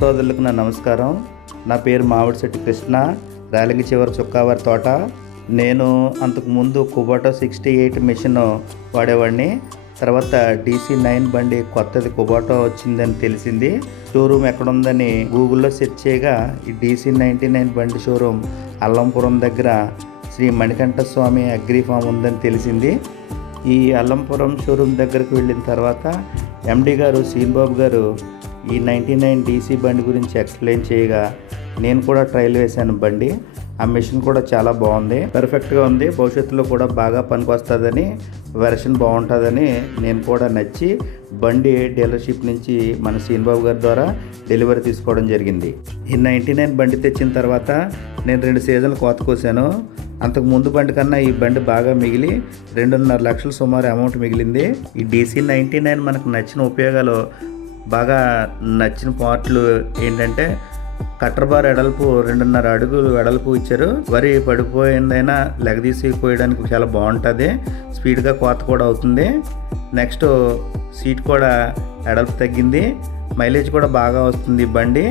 సోదరులకు నా నమస్కారం. నా పేరు మామిడిశెట్టి కృష్ణ, రేలంగి చివరి చుక్కావారి తోట. నేను అంతకుముందు కుబోటా 68 మిషన్ వాడేవాడిని. తర్వాత DC9 బండి కొత్తది కుబోటా వచ్చిందని తెలిసింది. షోరూమ్ ఎక్కడుందని గూగుల్లో సెర్చ్ చేయగా ఈ DC99 బండి షోరూమ్ అల్లంపురం దగ్గర శ్రీ మణికంఠ స్వామి అగ్రి ఫామ్ ఉందని తెలిసింది. ఈ అల్లంపురం షోరూమ్ దగ్గరకు వెళ్ళిన తర్వాత ఎండి గారు సీన్బాబు గారు ఈ 99 DC బండి గురించి ఎక్స్ప్లెయిన్ చేయగా నేను కూడా ట్రయల్ వేశాను బండి. ఆ మిషన్ కూడా చాలా బాగుంది, పర్ఫెక్ట్గా ఉంది. భవిష్యత్తులో కూడా బాగా పనికొస్తుందని, వెర్షన్ బాగుంటుందని నేను కూడా నచ్చి బండి డీలర్షిప్ నుంచి మన సీన్బాబు గారి ద్వారా డెలివరీ తీసుకోవడం జరిగింది. ఈ 99 బండి తెచ్చిన తర్వాత నేను 2 సీజన్లు కోత కోసాను. అంతకు ముందు బండి కన్నా ఈ బండి బాగా మిగిలి 2.5 లక్షలు సుమారు అమౌంట్ మిగిలింది. ఈ DC99 మనకు నచ్చిన ఉపయోగాలు, బాగా నచ్చిన పార్ట్లు ఏంటంటే కట్టర్ బార్ ఎడల్పు 2.5 అడుగులు వెడల్పు ఇచ్చారు. వరి పడిపోయిందైనా లెగదీసి కోయడానికి చాలా బాగుంటుంది, స్పీడ్గా కోత కూడా అవుతుంది. నెక్స్ట్ సీట్ కూడా ఎడల్పు తగ్గింది, మైలేజ్ కూడా బాగా వస్తుంది బండి.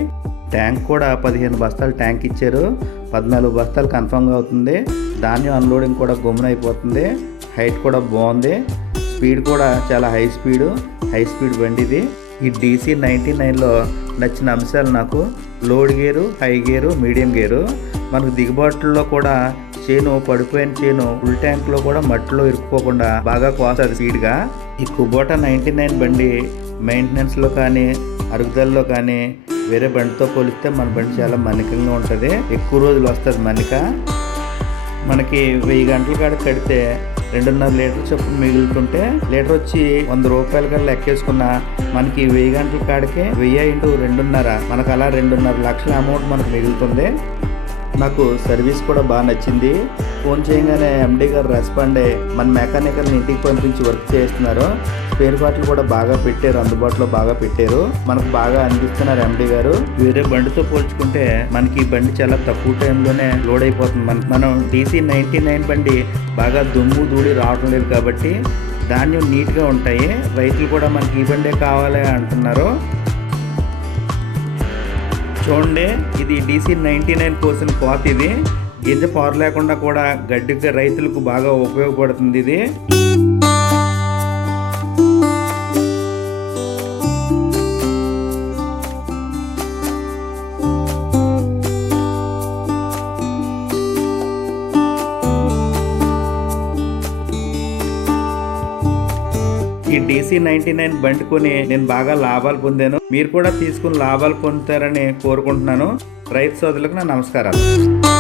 ట్యాంక్ కూడా 15 బస్తాలు ట్యాంక్ ఇచ్చారు, 14 బస్తాలు కన్ఫర్మ్గా అవుతుంది. ధాన్యం అన్లోడింగ్ కూడా గమ్మున అయిపోతుంది. హైట్ కూడా బాగుంది, స్పీడ్ కూడా చాలా హై స్పీడ్ బండి ఇది. ఈ DC99లో నచ్చిన అంశాలు నాకు load gear, high gear, medium gear. మనకు దిగుబాటులో కూడా పడిపోయిన చేను ఫుల్ ట్యాంక్లో కూడా మట్టిలో ఇరుక్కుపోకుండా బాగా కోస్తుంది స్పీడ్గా. ఈ కుబోటా 99 బండి మెయింటెనెన్స్లో కానీ అరుగుదలలో కానీ వేరే బండితో పోలిస్తే మన బండి చాలా మన్నికంగా ఉంటుంది, ఎక్కువ రోజులు వస్తుంది మన్నిక. మనకి 1000 గంటల కాడ కడితే 2.5 లీటర్ చొప్పున మిగులుతుంటే, లీటర్ వచ్చి 100 రూపాయల కల్లా లెక్కేసుకున్న మనకి 1000 గంటల కాడికే 1000 × 2.5 మనకు అలా 2.5 లక్షల అమౌంట్ మనకు మిగులుతుంది. నాకు సర్వీస్ కూడా బాగా నచ్చింది. ఫోన్ చేయగానే ఎండి గారు రెస్పాండ్ అయ్యి మన మెకానికల్ని ఇంటికి పంపించి వర్క్ చేస్తున్నారు. స్పేర్ పార్ట్లు కూడా బాగా పెట్టారు, అందుబాటులో బాగా పెట్టారు. మనకు బాగా అనిపిస్తున్నారు ఎండి గారు. వేరే బండితో పోల్చుకుంటే మనకి ఈ బండి చాలా తక్కువ టైంలోనే లోడ్ అయిపోతుంది. మనం DC99 బండి బాగా దుమ్ము ధూళి రావడం లేదు కాబట్టి ధాన్యం నీట్గా ఉంటాయి. రైతులు కూడా మనకి ఈ బండే కావాలి అంటున్నారు. చూడండి, ఇది DC99 కోసిన కోత. ఇది గింజ పారు లేకుండా కూడా గడ్డిగా రైతులకు బాగా ఉపయోగపడుతుంది ఇది. ఈ DC99 బండి కొని నేను బాగా లాభాలు పొందాను. మీరు కూడా తీసుకుని లాభాలు పొందుతారని కోరుకుంటున్నాను. రైతు సోదరులకు నా నమస్కారాలు.